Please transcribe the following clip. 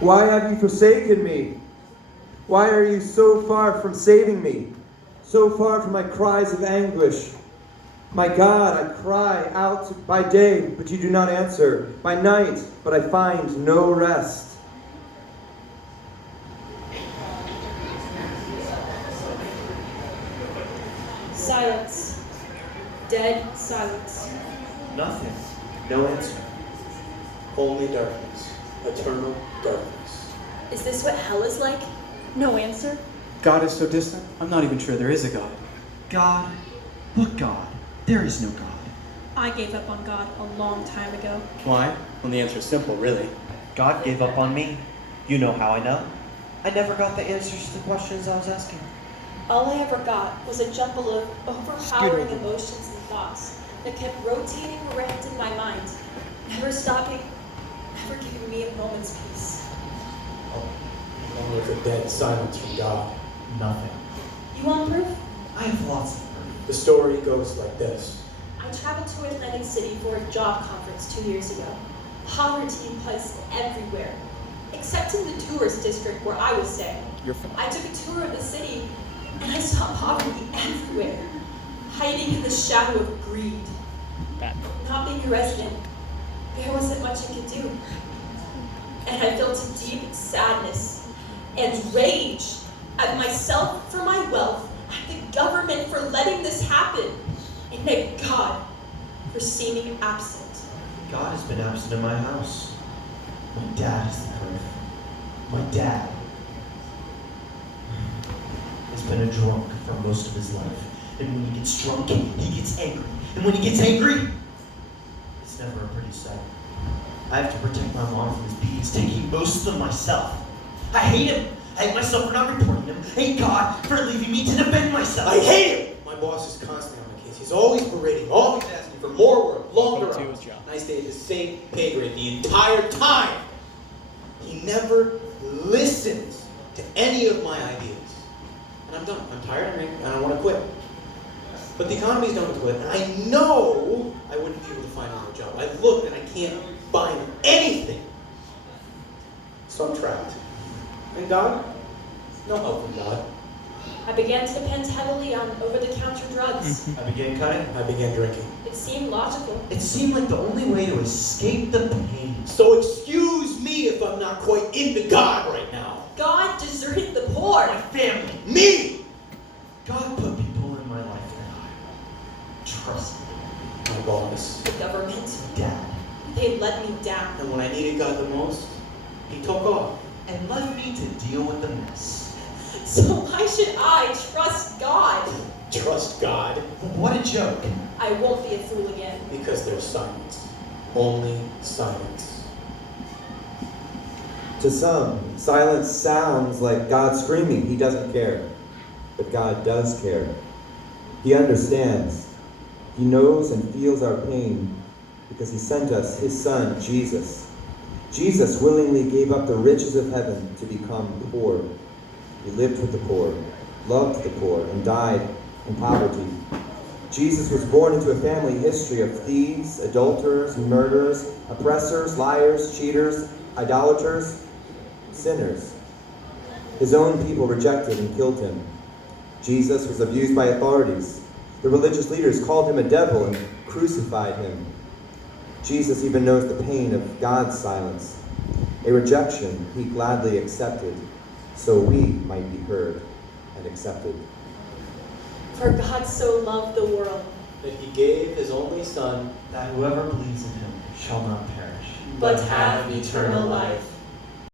Why have you forsaken me? Why are you so far from saving me? So far from my cries of anguish? My God, I cry out by day, but you do not answer. By night, but I find no rest. Silence. Dead silence. Nothing. No answer. Only darkness. Eternal darkness. Is this what hell is like? No answer? God is so distant, I'm not even sure there is a God. God? What God? There is no God. I gave up on God a long time ago. Why? Well, the answer is simple, really. God gave up on me. You know how I know. I never got the answers to the questions I was asking. All I ever got was a jumble of overpowering emotions and thoughts that kept rotating around in my mind, never stopping, never giving me a moment's peace. Only the dead silence from God. Nothing. You want proof? I have lots of proof. The story goes like this. I traveled to Atlantic City for a job conference 2 years ago. Poverty was everywhere, except in the tourist district where I was staying. I took a tour of the city, and I saw poverty everywhere, hiding in the shadow of greed. Not being a resident, there wasn't much I could do. And I felt a deep sadness and rage at myself for my wealth, at the government for letting this happen, and at God for seeming absent. God has been absent in my house. My dad is the proof. My dad has been a drunk for most of his life. And when he gets drunk, he gets angry. And when he gets angry, it's never a pretty sight. I have to protect my mom from his beatings, taking most of them myself. I hate him. I hate myself for not reporting him. I hate God for leaving me to defend myself. I hate him! My boss is constantly on my case. He's always berating, always asking for more work, longer hours. And I stay at the same pay grade the entire time. He never listens to any of my ideas. And I'm done. I'm tired, I'm angry, and I want to quit. But the economy's done with quit, and I know I wouldn't be able to find another job. I've looked and I can't find anything. So I'm trapped. And God? No help from God. I began to depend heavily on over-the-counter drugs. I began cutting. I began drinking. It seemed logical. It seemed like the only way to escape the pain. So excuse me if I'm not quite into God right now. God deserted the poor. My family. Me! God put people in my life that I trusted. My boss. The government. Dad. They let me down. And when I needed God the most, he took off. And left me to deal with the mess. So why should I trust God? Trust God? What a joke. I won't be a fool again. Because there's silence. Only silence. To some, silence sounds like God screaming. He doesn't care. But God does care. He understands. He knows and feels our pain because he sent us his son, Jesus. Jesus willingly gave up the riches of heaven to become poor. He lived with the poor, loved the poor, and died in poverty. Jesus was born into a family history of thieves, adulterers, murderers, oppressors, liars, cheaters, idolaters, sinners. His own people rejected and killed him. Jesus was abused by authorities. The religious leaders called him a devil and crucified him. Jesus even knows the pain of God's silence, a rejection he gladly accepted, so we might be heard and accepted. For God so loved the world, That he gave his only son, That whoever believes in him shall not perish. but have eternal life.